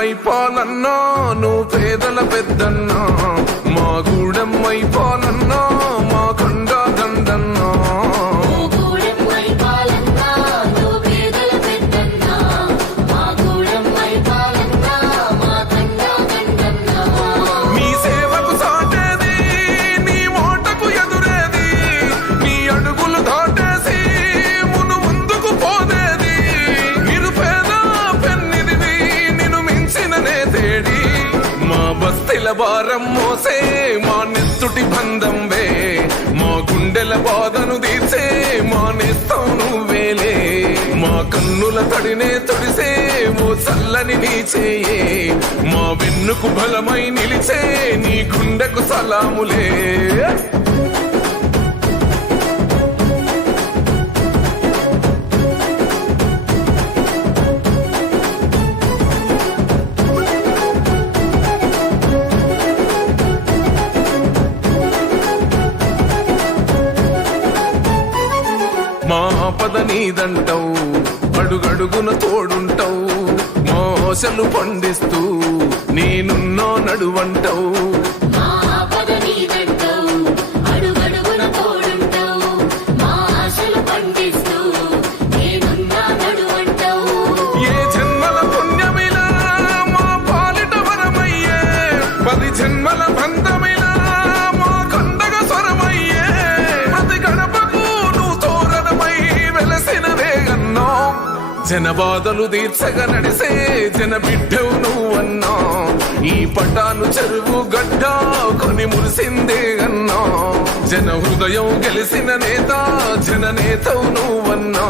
అయిపోవాలన్నా నువ్వు పేదల పెద్దన్నా, మా గూడెం అయిపోవాలన్నా మా కొండ దండన్నా. మీ సేవకు సాటేది నీ మాటకు ఎదురేది, నీ అడుగులు దాటేసి మును ముందుకు పోదేది. నిరుపేద పెన్నిదివి నిన్ను మించిన నేతేడి, మా బస్తీల భారం మోసే మా నెత్తుటి బంధంవే, మా గుండెల బాధను తీర్చే మా నేస్తం నువ్వేలే. మా కన్నుల తడినే తొడిసే ఓ చల్లని నీ చేయే, మా వెన్నుకు బలమై నిలిచే నీ గుండెకు సలాములే. మా పద నీదంటావు, అడుగడుగున తోడుంటావు, మోసలు పండిస్తూ నేనున్నో నడువంటావు. ఏ జన్మల పుణ్యమిలా మా పాలిట వరమయ్యే, 10 జన్మల బంధమిలా మా కండగ స్వరమయ్యే. ప్రతి గడపకు నువ్వు తోరణమై వెలసినవే అన్నా, జన బాధలు తీర్చగా నడిసే జన బిడ్డవు నువ్వన్నా. ఈ పటాను చెరువు గడ్డ కొని మురిసిందే అన్నా, జన హృదయం గెలిసిన నేత జన నేతవు నువ్వన్నా.